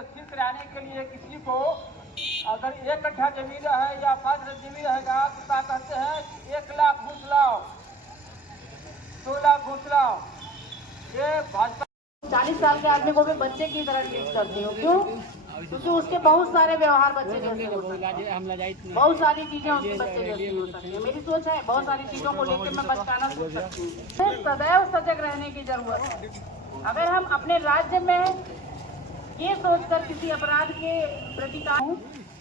स्थित रहने के लिए किसी को अगर 1 कट्ठा जमीन है या 5 जमीन रहेगा तो क्या कहते हैं कि 1 लाख घूस लाओ, 2 लाख घूस लाओ। ये भाजपा 40 साल के आदमी को भी बच्चे की तरह ट्रीट करती हूँ। क्यों? क्योंकि उसके बहुत सारे व्यवहार बच्चे जैसे हो सकते हैं, बहुत सारी चीजें उसके बच्चे जैसी हो सकती है। मेरी सोच है बहुत सारी चीजों को लेकर मैं बचकाना सोच सकती हूँ। सदैव सजग रहने की जरूरत है। अगर हम अपने राज्य में ये सोचकर किसी अपराध के प्रति हूँ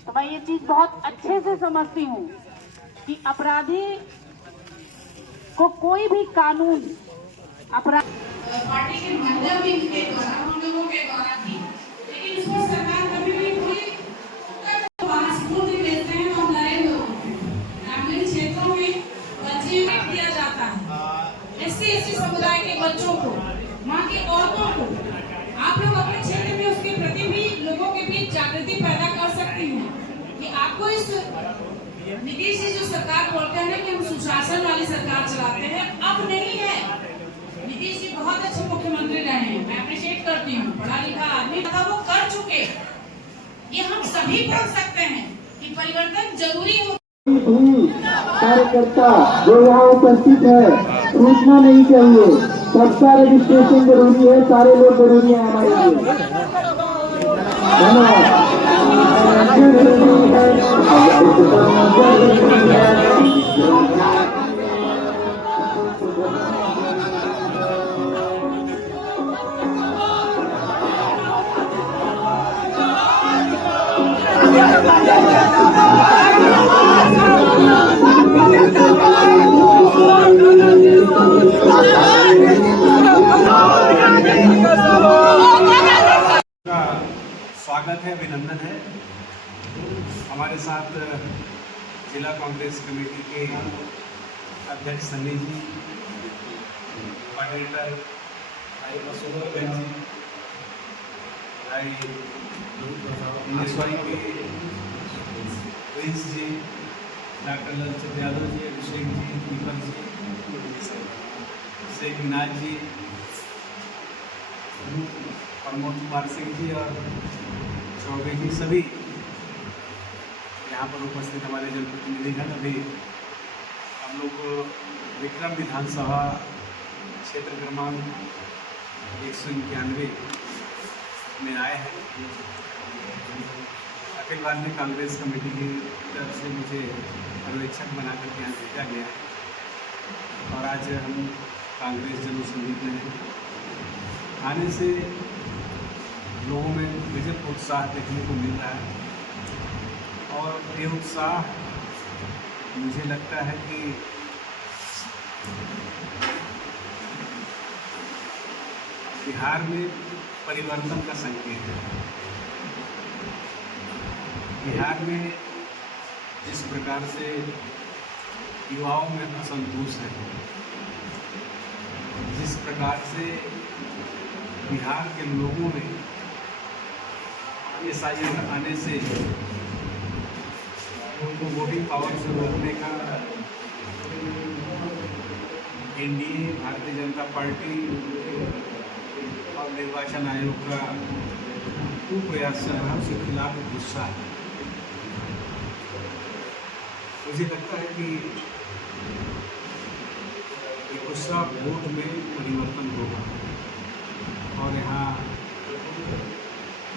तो मैं ये चीज बहुत अच्छे से समझती हूँ कि अपराधी को कोई भी कानून अपराध पार्टी के माध्यम के द्वारा हम लोगों के द्वारा थी, लेकिन इस पर सरकार कभी भी कोई स्फूर्ति देते हैं और नरेंद्र ग्रामीण क्षेत्रों में बच्चे दिया जाता है। एससी समुदाय के बच्चों को, वहाँ की औरतों को आप लोग अपने क्षेत्र में उसके प्रति भी लोगों के बीच जागृति पैदा कर सकती हैं कि आपको इस नीतीश जी जो सरकार बोलते हैं कि हम सुशासन वाली सरकार चलाते हैं, अब नहीं है। नीतीश जी बहुत अच्छे मुख्यमंत्री रहे हैं, मैं अप्रिशिएट करती हूँ। पढ़ा लिखा आदमी था, वो कर चुके। ये हम सभी पढ़ सकते हैं कि परिवर्तन जरूरी हो। कार्यकर्ता जो यहाँ उपस्थित है पूछना नहीं चाहिए, सबका रजिस्ट्रेशन जरूरी है, सारे लोग जरूरी है हमारे लिए। धन्यवाद। स्वागत है, अभिनंदन है। हमारे साथ जिला कांग्रेस कमेटी के अध्यक्ष सन्नी जी, कोऑर्डिनेटर भाई मसूद जी, भाई निस्वाई के प्रिंस जी, डॉक्टर ललचंद यादव जी, अभिषेक जी, दीपक जी, शेख विनायक जी, प्रमोद कुमार सिंह जी और चौबे जी, सभी यहाँ पर उपस्थित हमारे जनप्रतिनिधिगण। अभी हम लोग विक्रम विधानसभा क्षेत्र क्रमांक 191 में आए हैं। अखिल भारतीय कांग्रेस कमेटी की तरफ से मुझे पर्यवेक्षक बनाकर के यहाँ भेजा गया है और आज हम कांग्रेस जनसंघ में हैं। आने से लोगों में गजब उत्साह देखने को मिल रहा है और ये उत्साह मुझे लगता है कि बिहार में परिवर्तन का संकेत है। बिहार में जिस प्रकार से युवाओं में असंतोष है, जिस प्रकार से बिहार के लोगों ने SIR आने से उनको वोटिंग पावर से रोकने का NDA, भारतीय जनता पार्टी और निर्वाचन आयोग का प्रयास चल रहा है, उसके खिलाफ गुस्सा है। मुझे लगता है कि ये गुस्सा वोट में परिवर्तन होगा और यहाँ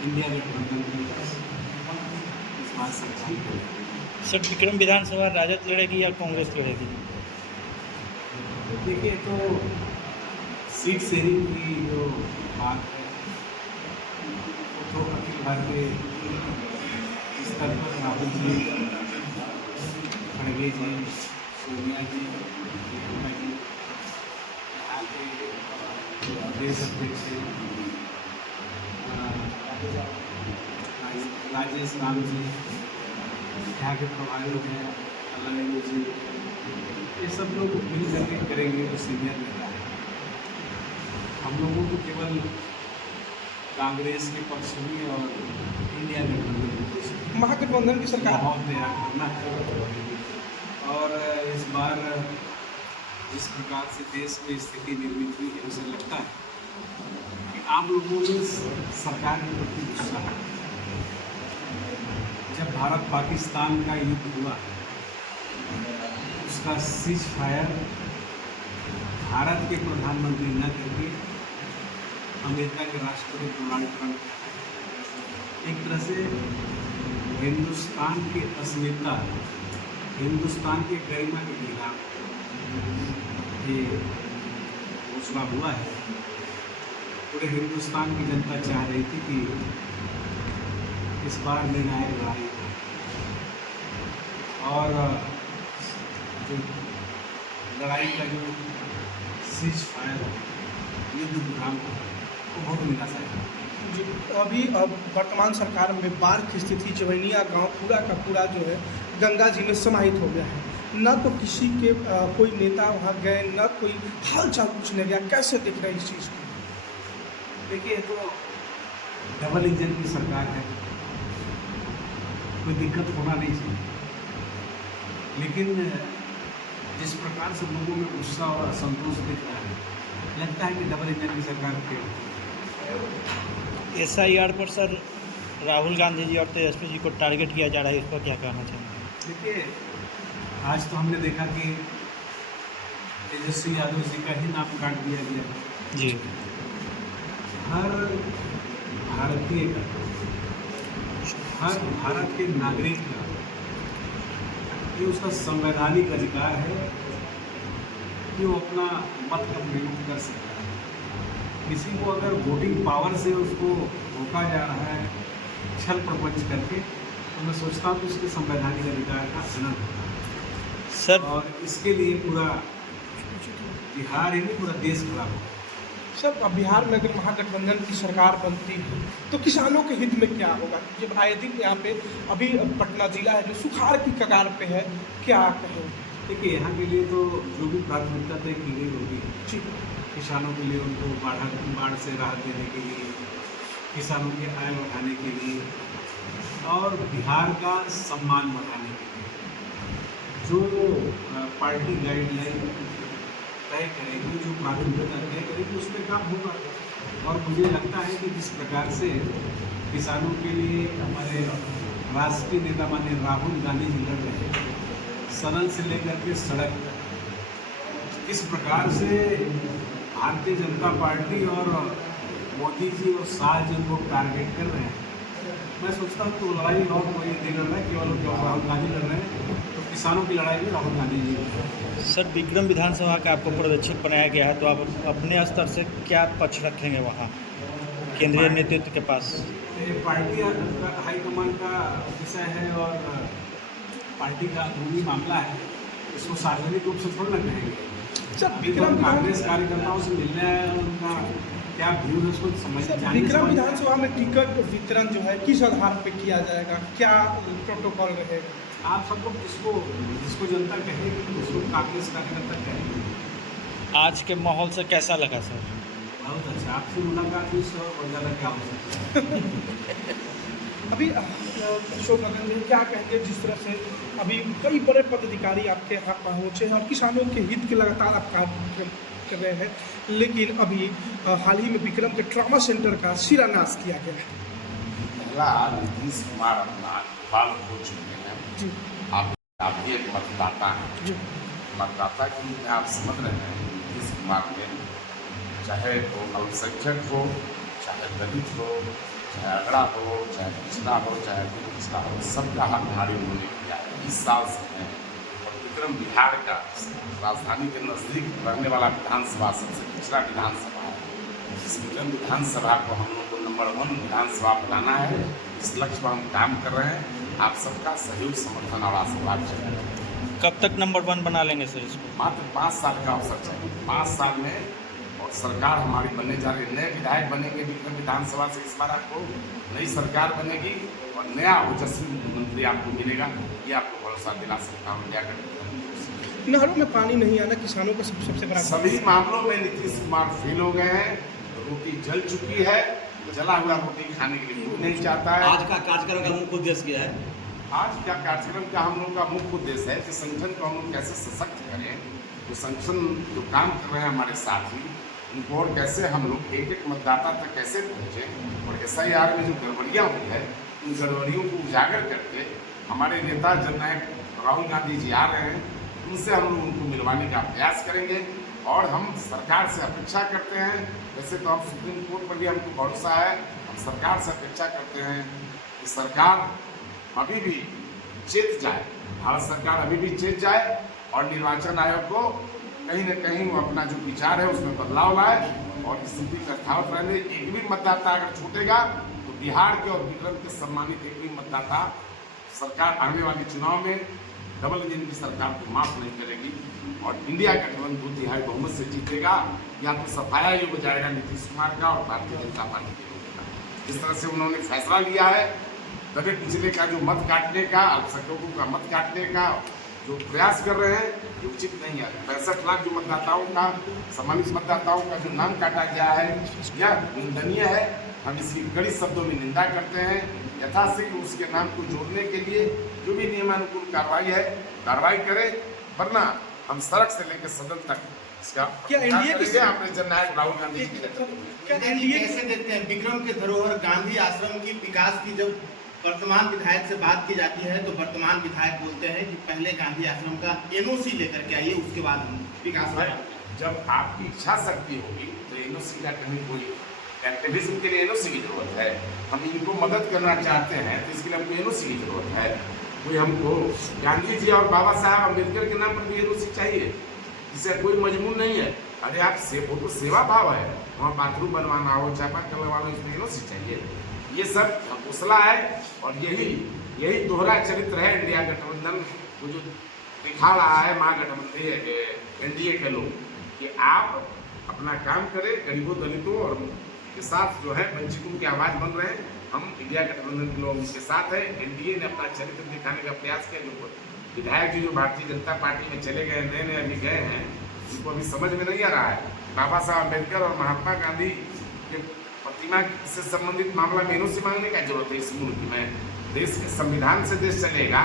इंडिया गठबंधन की इस बात से ठीक है। सर, विक्रम विधानसभा राजद लड़ेगी या कांग्रेस लड़ेगी? देखिए, तो सीट शेयरिंग की जो बात है वो तो अखिल भारतीय स्तर पर राहुल जी, खड़गे जी, सोनिया जी, प्रियंका जी, यहाँ के प्रदेश अध्यक्ष राजेश राम जी, यहाँ के प्रभारी हैं अल्लाह जी, ये सब लोग मिल करके करेंगे तो सीनियर नेता है। हम लोगों को केवल कांग्रेस के पक्ष में और इंडिया गठबंधन महागठबंधन की सरकार माहौल तैयार करना है। और इस बार जिस प्रकार से देश में स्थिति निर्मित हुई है, उसे लगता है कि आप लोगों में सरकार के प्रति गुस्सा है। जब भारत पाकिस्तान का युद्ध हुआ, उसका सीज फायर भारत के प्रधानमंत्री न करके अमेरिका के राष्ट्रपति डोनाल्ड ट्रंप, एक तरह से हिंदुस्तान की अस्मिता, हिंदुस्तान के गरिमा के खिलाफ ये घोषणा हुआ है। पूरे हिंदुस्तान की जनता चाह रही थी कि इस बार निर्णायक लड़ाई और जो लड़ाई का जो सीज फायर युद्ध विराम वो बहुत निराशा है। जी, अभी अब वर्तमान सरकार में बाढ़ की स्थिति चवैनिया गांव पूरा का पूरा जो है गंगा जी में समाहित हो गया है। न तो किसी के कोई नेता वहाँ गए, न कोई हालचाल पूछने गया। कैसे देख रहे हैं इस चीज़ को? देखिए, ये तो डबल इंजन की सरकार है, कोई दिक्कत होना नहीं चाहिए। लेकिन जिस प्रकार से लोगों में गुस्सा और असंतोष दिख रहा है, लगता है कि डबल इंजन की सरकार फेल। SIR पर सर राहुल गांधी जी और तेजस्वी जी को टारगेट किया जा रहा है, इस पर क्या कहना चाहेंगे? देखिए, आज तो हमने देखा कि तेजस्वी यादव जी का ही नाम काट दिया गया जी। हर भारतीय का, हर भारत के नागरिक का ये उसका संवैधानिक अधिकार है कि वो अपना मत का प्रयोग कर सकता है। किसी को अगर वोटिंग पावर से उसको रोका जा रहा है छल प्रपंच करके, तो मैं सोचता हूँ कि उसके संवैधानिक अधिकार का हनन होता है सर। और इसके लिए पूरा बिहार ही नहीं, पूरा देश खड़ा होगा। सर, अब बिहार में अगर महागठबंधन की सरकार बनती है तो किसानों के हित में क्या होगा? जब आए दिन यहाँ पे अभी पटना जिला है जो सुखाड़ की कगार पे है, क्या कहें? देखिए, यहाँ के लिए तो जो भी प्राथमिकता तय की गई होगी, ठीक, किसानों के लिए उनको बाढ़ से राहत देने के लिए, किसानों की आय बढ़ाने के लिए और बिहार का सम्मान बढ़ाने के लिए जो पार्टी गाइडलाइन तय करेगी, जो प्राथमिकता तय करेगी, उस पर काम होगा। और मुझे लगता है कि जिस प्रकार से किसानों के लिए हमारे राष्ट्रीय नेता माननीय राहुल गांधी जी लड़ रहे हैं, सदन से लेकर के सड़क तक, किस प्रकार से भारतीय जनता पार्टी और मोदी जी और शाह जी को टारगेट कर रहे हैं, मैं सोचता हूँ तो लड़ाई और कोई नहीं लड़ रहा है, केवल राहुल गांधी लड़ रहे हैं। तो किसानों की लड़ाई भी राहुल गांधी जी है। सर, विक्रम विधानसभा का आपको पर्यवेक्षक बनाया गया है, तो आप अपने स्तर से क्या पक्ष रखेंगे वहाँ केंद्रीय नेतृत्व के पास? ये पार्टी हाईकमान का विषय है और पार्टी का अंदरूनी मामला है, इसको सार्वजनिक रूप से थोड़ा ना कहेंगे। विक्रम कांग्रेस कार्यकर्ताओं से मिलने आए और उनका क्या व्यू है उसको समझ। विक्रम विधानसभा में टिकट वितरण जो है किस आधार पे किया जाएगा? क्या प्रोटोकॉल रहेगा? आप सब लोग जिसको जनता कहेगी उसको कांग्रेस कार्यकर्ता कहेंगे। आज के माहौल से कैसा लगा सर? बहुत अच्छा, आपसे मुलाकात हुई सर, और ज़्यादा क्या हो सकता है। अभी अशोक नंदन जी क्या कहेंगे, जिस तरह से अभी कई बड़े पदाधिकारी आपके यहाँ पहुँचे हैं और किसानों के हित के लगातार आप कार्य कर रहे हैं, लेकिन अभी हाल ही में विक्रम के ट्रॉमा सेंटर का शिलान्यास किया गया है। पहला नीतीश कुमार अपना बाल हो चुके हैं जी, आप भी एक मतदाता हैं। जी, मतदाता के रूप में आप समझ रहे हैं नीतीश कुमार में चाहे वो अल्पसंख्यक हो, चाहे दलित हो, चाहे अगड़ा हो, चाहे पिछड़ा हो, चाहे अति पिछड़ा हो, सबका हक भारी उन्होंने किया है 20 साल से है। और विक्रम बिहार का राजधानी के नज़दीक रहने वाला विधानसभा सबसे पिछड़ा विधानसभा है। इस विक्रम विधानसभा को हम लोग को नंबर 1 विधानसभा बनाना है। इस लक्ष्य पर हम काम कर रहे हैं। आप सबका सहयोग, समर्थन और आशीर्वाद चाहिए। कब तक नंबर 1 बना लेंगे सर इसको? मात्र 5 साल का अवसर चाहिए। 5 साल में और सरकार हमारी बनने जा रही है। नए विधायक बनेंगे विक्रम विधानसभा से, इस बार आपको नई सरकार बनेगी और नया ओजस्वी मुख्यमंत्री आपको मिलेगा, ये आपको भरोसा दिला सकता हूँ। क्या करें, नहरों में पानी नहीं आना किसानों का सबसे बड़ा सभी मामलों में नीतीश कुमार फेल हो गए हैं। रोटी जल चुकी है, जला हुआ रोटी खाने के लिए कोई नहीं चाहता है। आज का कार्यक्रम का मुख्य उद्देश्य क्या है? आज का कार्यक्रम का हम लोग का मुख्य उद्देश्य है कि संगठन को हम लोग कैसे सशक्त करें। जो संगठन जो काम कर रहे हैं हमारे साथी, उनको और कैसे हम लोग एक एक मतदाता तक कैसे पहुँचे और SIR में जो गड़बड़ियाँ हुई है उन गड़बड़ियों को उजागर करके हमारे नेता जननायक राहुल गांधी जी आ रहे हैं, उनसे हम लोग उनको मिलवाने का प्रयास करेंगे। और हम सरकार से अपेक्षा करते हैं, वैसे तो हम सुप्रीम कोर्ट पर भी हमको भरोसा है, हम सरकार से अपेक्षा करते हैं कि सरकार अभी भी चेत जाए, भारत सरकार अभी भी चेत जाए और निर्वाचन आयोग को कहीं न कहीं वो अपना जो विचार है उसमें बदलाव लाए और स्थिति का यथावत रहने। एक भी मतदाता अगर छूटेगा तो बिहार के और विक्रम के सम्मानित एक भी मतदाता सरकार आने वाले चुनाव में डबल इंजन की सरकार को माफ नहीं करेगी और इंडिया गठबंधन 2/3 बहुमत से जीतेगा। या तो सफाया युग हो जाएगा नीतीश कुमार का और भारतीय जनता पार्टी के लोगों का। जिस तरह से उन्होंने फैसला लिया है, दलित पिछले का जो मत काटने का, अल्पसंख्यकों का मत काटने का जो प्रयास कर रहे हैं, ये उचित नहीं है। 65 लाख जो मतदाताओं का, सम्मानित मतदाताओं का जो नाम काटा गया है, यह निंदनीय है। हम इसकी कड़ी शब्दों में निंदा करते हैं। यथाशीघ्र उसके नाम को जोड़ने के लिए जो भी नियमानुकूल कार्रवाई है, कार्रवाई करें, वरना हम सड़क से लेकर सदन तक इसका क्या एनडीए की अपने जननायक राहुल गांधी जी की क्या एनडीए कैसे देखते हैं विक्रम के धरोहर गांधी आश्रम की विकास की जब वर्तमान विधायक से बात की जाती है तो वर्तमान विधायक बोलते हैं कि पहले गांधी आश्रम का NOC लेकर के आइए, उसके बाद हम विकास करेंगे। जब आपकी इच्छा शक्ति होगी तो NOC का कहीं कोई एक्टिविज्म के लिए NOC की जरूरत है। हम इनको मदद करना चाहते हैं तो इसके लिए हमको NOC की जरूरत है। कोई हमको गांधी जी और बाबा साहब अम्बेडकर के नाम पर भी NOC चाहिए, जिसे कोई मजमून नहीं है। अरे आप वो तो सेवा भाव है, वहाँ बाथरूम बनवाना हो, चापाकल लगवाना हो, इसमें NOC चाहिए। ये सब हौसला है और यही दोहरा चरित्र है इंडिया गठबंधन को जो दिखा रहा है महागठबंधन NDA के लोग, कि आप अपना काम करें, गरीबों दलितों और के साथ जो है वंचितों की आवाज़ बन रहे हैं। हम इंडिया गठबंधन के लोग उनके साथ हैं। NDA ने अपना चरित्र दिखाने का प्रयास किया। जो विधायक जी जो भारतीय जनता पार्टी में चले गए, नए अभी गए हैं, उनको अभी समझ में नहीं आ रहा है। बाबा साहब अम्बेडकर और महात्मा गांधी के प्रतिमा से संबंधित मामला में NOC मांगने का जरूरत है। इस मुल्क में देश के संविधान से देश चलेगा,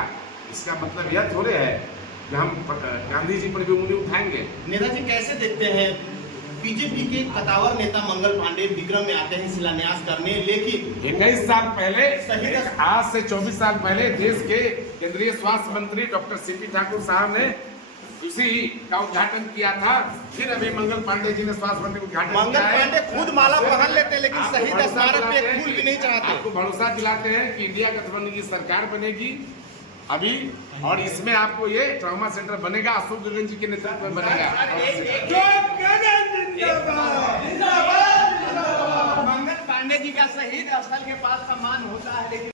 इसका मतलब यह थोड़े है कि हम गांधी जी पर भी उंगली उठाएंगे। नेताजी कैसे देखते हैं बीजेपी के कतावर नेता मंगल पांडे विक्रम में आते हैं शिलान्यास करने, लेकिन 21 साल पहले, आज से 24 साल पहले देश के केंद्रीय स्वास्थ्य मंत्री डॉक्टर CP ठाकुर साहब ने उसी का उद्घाटन किया था। फिर अभी मंगल पांडे जी ने स्वास्थ्य मंत्री उद्घाटन किया है। मंगल पांडे खुद माला पहन लेते हैं लेकिन शहीद स्मारक पे एक फूल भी नहीं चढ़ाते। आपको भरोसा दिलाते हैं कि इंडिया गठबंधन की सरकार बनेगी अभी, और इसमें आपको ये ट्रॉमा सेंटर बनेगा, अशोक गगन जी के नेतृत्व में बनेगा। मंगल पांडे जी का शहीद स्थल के पास सम्मान होता है, लेकिन